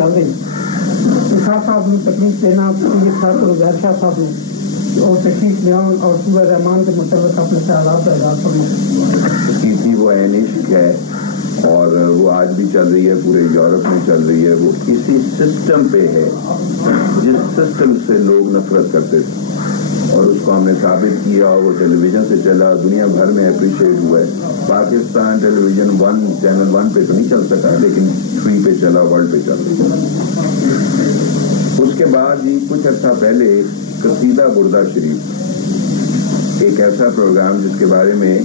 چل رہی نثار صاحب نے تکلیف دینا ظاہر شاہ صاحب نے اور تکلیف بیان اور سورہ رحمان کے متعلق اپنے خیالات کا اظہار فرمائیں. کی وہ عین عشق ہے اور وہ آج بھی چل رہی ہے, پورے یورپ میں چل رہی ہے. وہ اسی سسٹم پہ ہے جس سسٹم سے لوگ نفرت کرتے تھے اور اس کو ہم نے ثابت کیا اور وہ ٹیلی ویژن سے چلا, دنیا بھر میں اپریشیٹ ہوا ہے. پاکستان ٹیلی ویژن چینل 1 پہ تو نہیں چل سکا لیکن 3 پہ چلا, ورلڈ پہ چل رہا. اس کے بعد جی کچھ عرصہ پہلے قصیدہ بردہ شریف ایک ایسا پروگرام جس کے بارے میں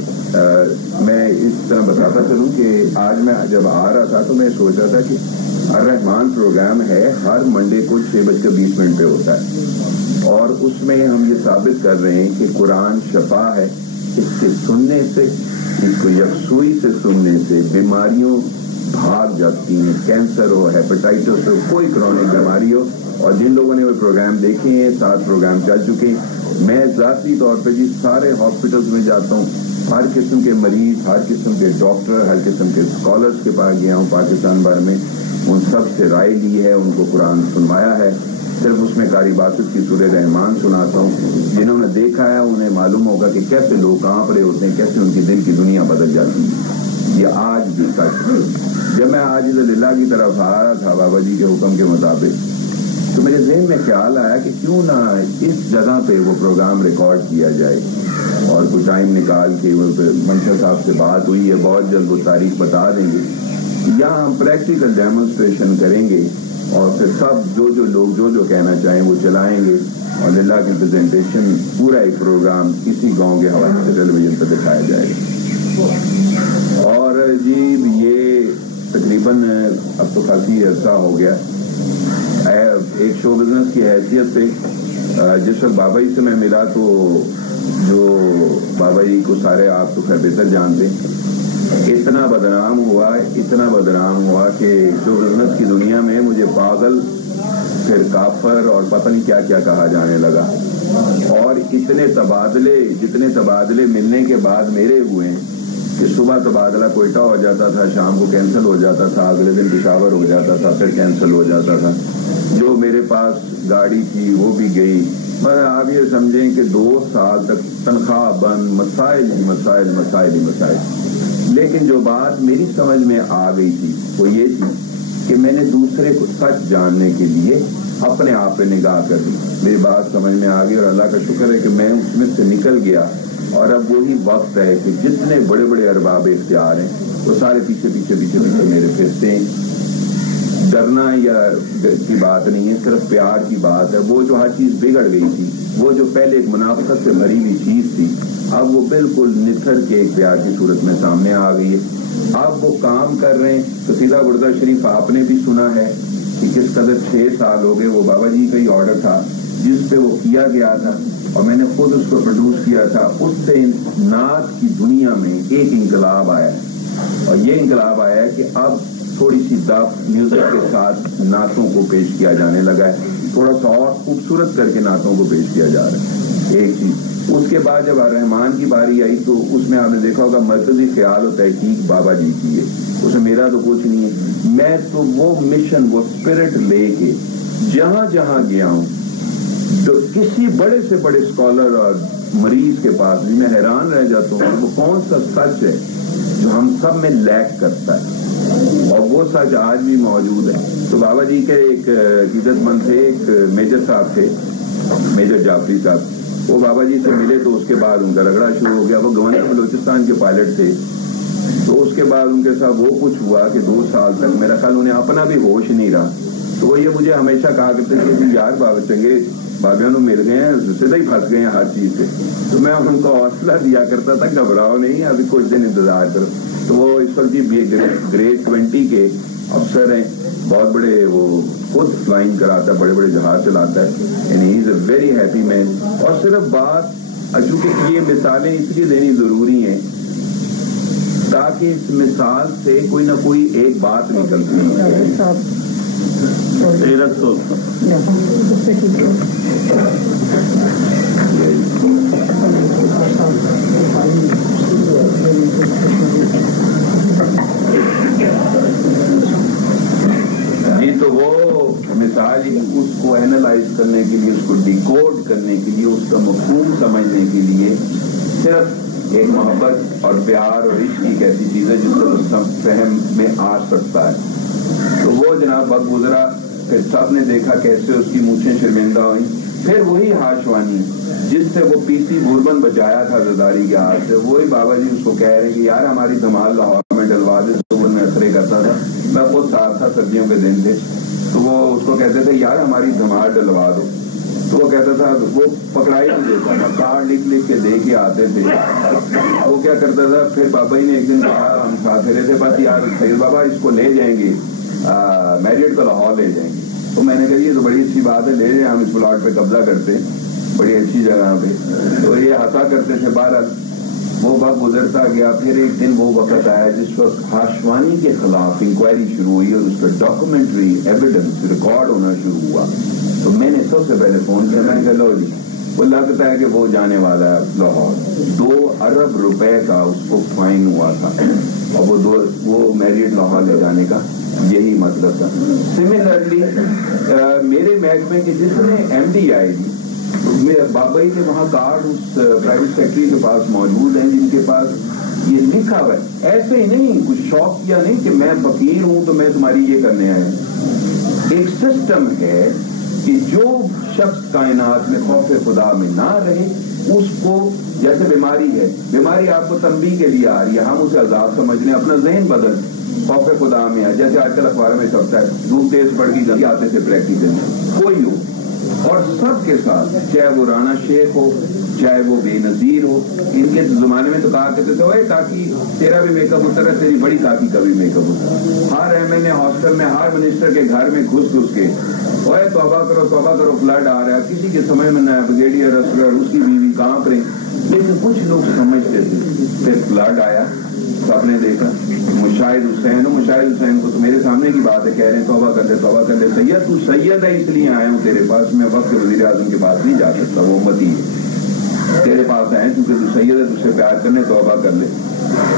میں اس طرح بتاتا چلوں کہ آج میں جب آ رہا تھا تو میں سوچ رہا تھا کہ الرحمان پروگرام ہے, ہر منڈے کو 6:20 پہ ہوتا ہے اور اس میں ہم یہ ثابت کر رہے ہیں کہ قرآن شفا ہے. اس کے سننے سے, اس کو یکسوئی سے سننے سے بیماریوں بھاگ جاتی ہیں, کینسر ہو, ہیپاٹائٹس ہو, کوئی کرونک بیماری ہو. اور جن لوگوں نے وہ پروگرام دیکھے ہیں, 7 پروگرام چل چکے ہیں. میں ذاتی طور پہ جی سارے ہاسپٹلز میں جاتا ہوں, ہر قسم کے مریض, ہر قسم کے ڈاکٹر, ہر قسم کے اسکالرس کے پاس گیا ہوں پاکستان بھر میں. ان سب سے رائے لی ہے, ان کو قرآن سنوایا ہے. صرف اس میں قاری باسط کی سورہ رحمان سناتا ہوں. جنہوں نے دیکھا ہے انہیں معلوم ہوگا کہ کیسے لوگ کہاں پڑے ہوتے ہیں, کیسے ان کی دل کی دنیا بدل جاتی ہے. یہ آج بھی سچ. جب میں آج للہ کی طرف آ رہا تھا بابا جی کے حکم کے مطابق تو میرے ذہن میں خیال آیا کہ کیوں نہ اس جگہ پہ وہ پروگرام ریکارڈ کیا جائے. اور کچھ ٹائم نکال کے منشا صاحب سے بات ہوئی ہے, بہت جلد وہ تاریخ بتا دیں گے. یہاں ہم پریکٹیکل ڈیمونسٹریشن کریں گے اور پھر سب جو لوگ جو کہنا چاہیں وہ چلائیں گے اور للہ کی پریزنٹیشن پورا ایک پروگرام اسی گاؤں کے حوالے سے ٹیلی ویژن پہ دکھایا جائے گا. اور جی یہ تقریباً اب تو کافی عرصہ ہو گیا ایک شو بزنس کی حیثیت سے. جس وقت بابا جی سے میں ملا تو جو بابا جی کو سارے آپ تو خیر بہتر جانتے, اتنا بدنام ہوا کہ شو بزنس کی دنیا میں مجھے پاگل, پھر کافر اور پتہ نہیں کیا کیا کہا جانے لگا. اور جتنے تبادلے ملنے کے بعد میرے ہوئے ہیں کہ صبح تبادلہ کوئٹہ ہو جاتا تھا, شام کو کینسل ہو جاتا تھا, اگلے دن پشاور ہو جاتا تھا, پھر کینسل ہو جاتا تھا. جو میرے پاس گاڑی تھی وہ بھی گئی. مگر آپ یہ سمجھیں کہ 2 سال تک تنخواہ بند, مسائل ہی مسائل. لیکن جو بات میری سمجھ میں آ گئی تھی وہ یہ تھی کہ میں نے دوسرے کو سچ جاننے کے لیے اپنے آپ پہ نگاہ کر دی. میری بات سمجھ میں آ گئی اور اللہ کا شکر ہے کہ میں اس میں سے نکل گیا. اور اب وہی وقت ہے کہ جتنے بڑے بڑے ارباب اختیار ہیں وہ سارے پیچھے میرے پھرتے ہیں. ڈرنا یا کی بات نہیں ہے, صرف پیار کی بات ہے. وہ جو ہر چیز بگڑ گئی تھی, وہ جو پہلے ایک منافقت سے بھری ہوئی چیز تھی, اب وہ بالکل نکھر کے ایک پیار کی صورت میں سامنے آ گئی ہے. اب وہ کام کر رہے ہیں. قصیدہ بردہ شریف آپ نے بھی سنا ہے کہ کس قدر 6 سال ہو گئے. وہ بابا جی کا ہی آرڈر تھا جس پہ وہ کیا گیا تھا اور میں نے خود اس کو پروڈیوس کیا تھا. اس سے نعت کی دنیا میں ایک انقلاب آیا ہے اور یہ انقلاب آیا ہے کہ اب تھوڑی سی دف میوزک کے ساتھ نعتوں کو پیش کیا جانے لگا ہے. تھوڑا سا اور خوبصورت کر کے نعتوں کو پیش کیا جا رہا ہے. ایک چیز. اس کے بعد جب رحمان کی باری آئی تو اس میں آپ نے دیکھا ہوگا مرکزی خیال و تحقیق بابا جی کی ہے, اس میں میرا تو کچھ نہیں ہے. میں تو وہ مشن, وہ اسپرٹ لے کے جہاں جہاں گیا ہوں, جو کسی بڑے سے بڑے اسکالر اور مریض کے پاس بھی میں حیران رہ جاتا ہوں وہ کون سا سچ ہے جو ہم سب میں لیک کرتا ہے, اور وہ سچ آج بھی موجود ہے. تو بابا جی کے ایک عزت مند تھے, ایک میجر صاحب تھے, میجر جعفری صاحب. وہ بابا جی سے ملے تو اس کے بعد ان کا رگڑا شروع ہو گیا. وہ گورنر بلوچستان کے پائلٹ تھے. تو اس کے بعد ان کے ساتھ وہ کچھ ہوا کہ 2 سال تک میرا خیال انہیں اپنا بھی ہوش نہیں رہا. تو وہ یہ مجھے ہمیشہ کہا کرتے تھے کہ یار بابا چنگے بابیانوں مل گئے ہیں, سیدھا ہی پھنس گئے ہیں ہر چیز سے. تو میں ان کو حوصلہ دیا کرتا تھا گھبراؤ نہیں, ابھی کچھ دن انتظار کرو. تو وہ اس وقت بھی گریڈ 20 کے افسر ہیں, بہت بڑے, وہ خود فلائنگ کراتا ہے, بڑے بڑے جہاز چلاتا ہے. And he is a very happy man. اور صرف بات, چونکہ یہ مثالیں اس لیے دینی ضروری ہیں تاکہ اس مثال سے کوئی نہ کوئی ایک بات نکلتی ہے. جی تو وہ مثال اس کو اینالائز کرنے کے لیے، اس کو ڈیکوڈ کرنے کے لیے، اس کا مفہوم سمجھنے کے لیے صرف ایک محبت اور پیار اور عشق ایک ایسی چیز ہے جس سے فہم میں آ سکتا ہے۔ تو وہ جناب وقت گزرا، پھر سب نے دیکھا کیسے اس کی مونچھیں شرمندہ ہوئیں، پھر وہی ہاشوانی جس سے وہ پی سی بوربن بچایا تھا زرداری کے ہاتھ سے، وہی بابا جی اس کو کہہ رہے کہ یار ہماری دھمال لاہور میں ڈلوا دے۔ صبح میں اثرے کرتا تھا، میں خود ساتھ تھا، سردیوں کے دن تھے، تو وہ اس کو کہتے تھے یار ہماری دھمال ڈلوا دو، تو وہ کہتا تھا، وہ پکڑائی نہیں دیتا تھا، کارڈ لکھ لکھ کے دے کے آتے تھے۔ وہ کیا کرتا تھا، پھر بابا جی نے ایک دن کہا، ہم ساتھ رہے تھے، بس یار سید بابا اس کو لے جائیں گے میریٹ کا لاہور لے جائیں گے۔ تو میں نے کہا یہ تو بڑی اچھی بات ہے، لے جائیں، ہم اس پلاٹ پہ قبضہ کرتے ہیں بڑی اچھی جگہ پہ۔ تو یہ ہنسا کرتے تھے۔ بہرحال وہ وقت گزرتا گیا، پھر ایک دن وہ وقت آیا جس وقت ہاشوانی کے خلاف انکوائری شروع ہوئی اور اس کا ڈاکومنٹری ایویڈنس ریکارڈ ہونا شروع ہوا۔ تو میں نے سب سے پہلے فون کیا، میں نے کہا لو جی وہ لگتا ہے کہ وہ جانے والا ہے لاہور۔ 2 ارب روپے کا اس کو فائن ہوا تھا، اور وہ میریٹ لاہور لے جانے کا یہی مطلب تھا۔ سملرلی میرے محکمے کے جتنے ایم ڈی آئی جی، بابا جی کے وہاں کارڈ اس پرائیویٹ سیکٹری کے پاس موجود ہیں جن کے پاس یہ لکھا ہوا ہے۔ ایسے ہی نہیں، کچھ شوق کیا نہیں کہ میں فقیر ہوں تو میں تمہاری یہ کرنے آیا۔ ایک سسٹم ہے کہ جو شخص کائنات میں خوف خدا میں نہ رہے اس کو، جیسے بیماری ہے، بیماری آپ کو تنبیہ کے لیے آ رہی ہے، ہم اسے عذاب سمجھ لیں، اپنا ذہن بدل خوف خدا میں آئے۔ جیسے آج کل اخبار میں چھپتا ہے دھوپ تیز پڑ گئی، آتے تھے پریکٹیکل کوئی ہو، اور سب کے ساتھ، چاہے وہ رانا شیخ ہو، چاہے وہ بے نظیر ہو۔ ان کے زمانے میں تو کہا کرتے تھے اوے کاکی تیرا بھی میک اپ اتر ہے، تیری بڑی کاکی کا بھی make up Uttar. Hare M L A hostel میں، ہر منسٹر کے گھر میں گھس کے اوے توبہ کرو فلڈ آ رہا ہے، کسی کے سمجھ میں نہ ہے، بریگیڈیئر اسرار اس کی بیوی کانپ رہے۔ لیکن کچھ لوگ سمجھتے تھے، پھر فلڈ آیا، سب نے دیکھا، مشاہد حسین کو تو میرے سامنے کی بات ہے، کہہ رہے ہیں توبہ کر لے سید، تو سید ہے اس لیے آیا ہوں تیرے پاس، میں وقت وزیر اعظم کے پاس نہیں جا سکتا، وہ امتی ہے، تیرے پاس آئے کیونکہ تو سید ہے، تجھ سے پیار کرنے، توبہ کر لے۔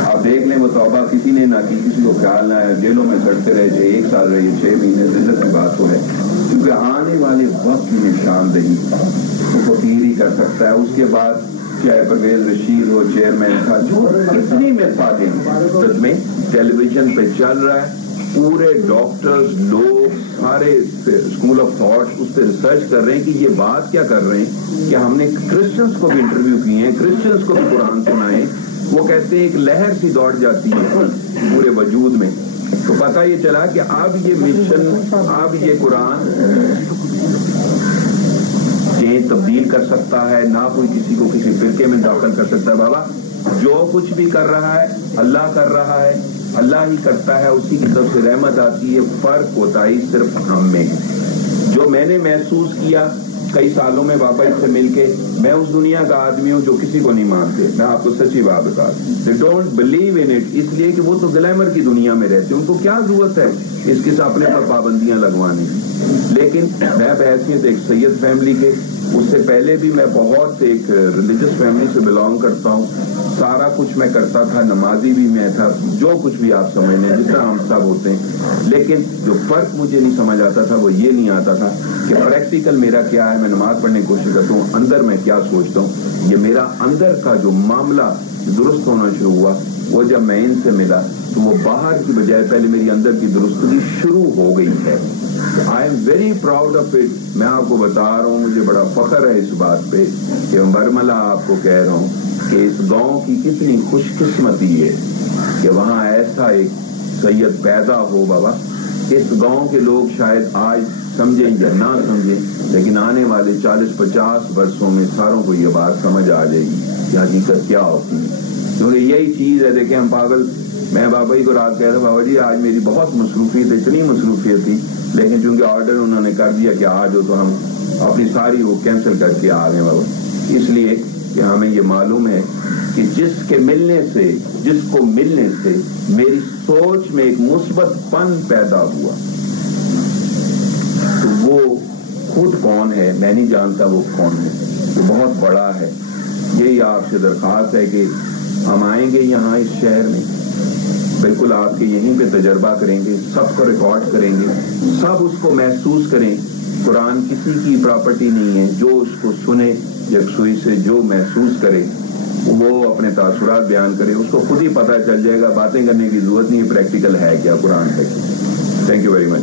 آپ دیکھ لیں وہ توبہ کسی نے نہ کی، کسی کو خیال نہ ہے، جیلوں میں سڑتے رہے، 1 سال رہے، 6 مہینے، ذلت کی بات تو ہے، کیونکہ آنے والے وقت کی نشاندہی وہ فقیر ہی کر سکتا ہے۔ اس کے بعد چاہے پرویز رشید ہو، چیئرمین تھا، جو کتنی مثالیں میں ٹیلی ویژن پہ چل رہا ہے، پورے ڈاکٹرز لوگ سارے اسکول آف تھاٹ اس پہ ریسرچ کر رہے ہیں کہ یہ بات کیا کر رہے ہیں کہ ہم نے کرسچنس کو بھی انٹرویو کیے ہیں، کرسچنس کو بھی قرآن سنائے، وہ کہتے ہیں ایک لہر سی دوڑ جاتی ہے پورے وجود میں۔ تو پتہ یہ چلا کہ اب یہ مشن، اب یہ قرآن تبدیل کر سکتا ہے، نہ کوئی کسی کو کسی فرقے میں داخل کر سکتا ہے۔ بابا جو کچھ بھی کر رہا ہے اللہ کر رہا ہے، اللہ ہی کرتا ہے، اسی کی طرف سے رحمت آتی ہے، فرق ہوتا ہے صرف ہم میں۔ جو میں نے محسوس کیا کئی سالوں میں بابا اس سے مل کے، میں اس دنیا کا آدمی ہوں جو کسی کو نہیں مانتے، میں آپ کو سچی بات بتا دوں، they don't believe in it، اس لیے کہ وہ تو گلیمر کی دنیا میں رہتے ہیں، ان کو کیا ضرورت ہے اس کے اپنے پر پابندیاں لگوانے کی۔ لیکن میں بحیثیت ایک سید فیملی کے، اس سے پہلے بھی میں بہت ایک ریلیجس فیملی سے بلانگ کرتا ہوں، سارا کچھ میں کرتا تھا، نمازی بھی میں تھا، جو کچھ بھی آپ سمجھ لیں جس طرح ہم سب ہوتے ہیں۔ لیکن جو فرق مجھے نہیں سمجھ آتا تھا وہ یہ نہیں آتا تھا کہ پریکٹیکل میرا کیا ہے، میں نماز پڑھنے کی کوشش کرتا ہوں، اندر میں کیا سوچتا ہوں۔ یہ میرا اندر کا جو معاملہ درست ہونا شروع ہوا، وہ جب میں ان سے ملا تو وہ باہر کی بجائے پہلے میری اندر کی درستگی شروع ہو گئی ہے۔ I am very proud of it. میں آپ کو بتا رہا ہوں، مجھے بڑا فخر ہے اس بات پہ کہ برملہ آپ کو کہہ رہا ہوں کہ اس گاؤں کی کتنی خوش قسمتی ہے کہ وہاں ایسا ایک سید پیدا ہو۔ بابا اس گاؤں کے لوگ شاید آج سمجھیں یا نہ سمجھیں، لیکن آنے والے 40-50 برسوں میں ساروں کو یہ بات سمجھ آ جائے گی کہ حقیقت کیا ہوتی ہے، کیونکہ یہی چیز ہے۔ دیکھیں ہم پاگل، میں بابا جی کو رات کہہ رہا بابا جی آج میری بہت مصروفیت، اتنی مصروفیت تھی، لیکن چونکہ آرڈر انہوں نے کر دیا کہ آج ہو تو ہم اپنی ساری وہ کینسل کر کے آ گئے بابا، اس لیے کہ ہمیں یہ معلوم ہے کہ جس کو ملنے سے میری سوچ میں ایک مثبت پن پیدا ہوا، تو وہ خود کون ہے میں نہیں جانتا، وہ کون ہے، وہ بہت بڑا ہے۔ یہی آپ سے درخواست ہے کہ ہم آئیں گے یہاں اس شہر میں، بالکل آپ کے یہیں پہ تجربہ کریں گے، سب کو ریکارڈ کریں گے، سب اس کو محسوس کریں. قرآن کسی کی پراپرٹی نہیں ہے، جو اس کو سنے یکسوئی سے، جو محسوس کرے وہ اپنے تاثرات بیان کرے، اس کو خود ہی پتہ چل جائے گا. باتیں کرنے کی ضرورت نہیں ہے، پریکٹیکل ہے کیا، قرآن ہے. Thank you very much.